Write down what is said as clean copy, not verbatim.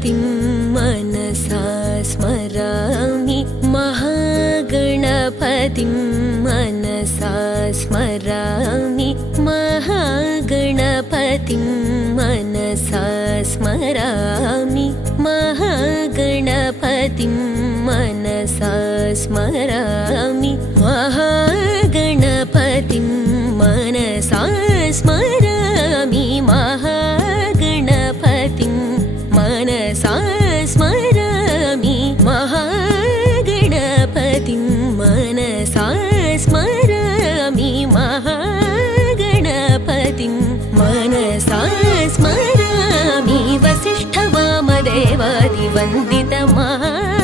गणपतिं मनसा स्मरामि महागणपतिं मनसा स्मरामि महागणपतिं मनसा स्मरामि महागणपतिं मनसा स्मरामि महागणपतिं मनसा स्मरामि महागणपतिं मनसा स्मरामि महागणपतिं मनसा स्मरामि महागणपतिं मनसा स्मरामि वसिष्ठवामदेवादिवन्दितमहा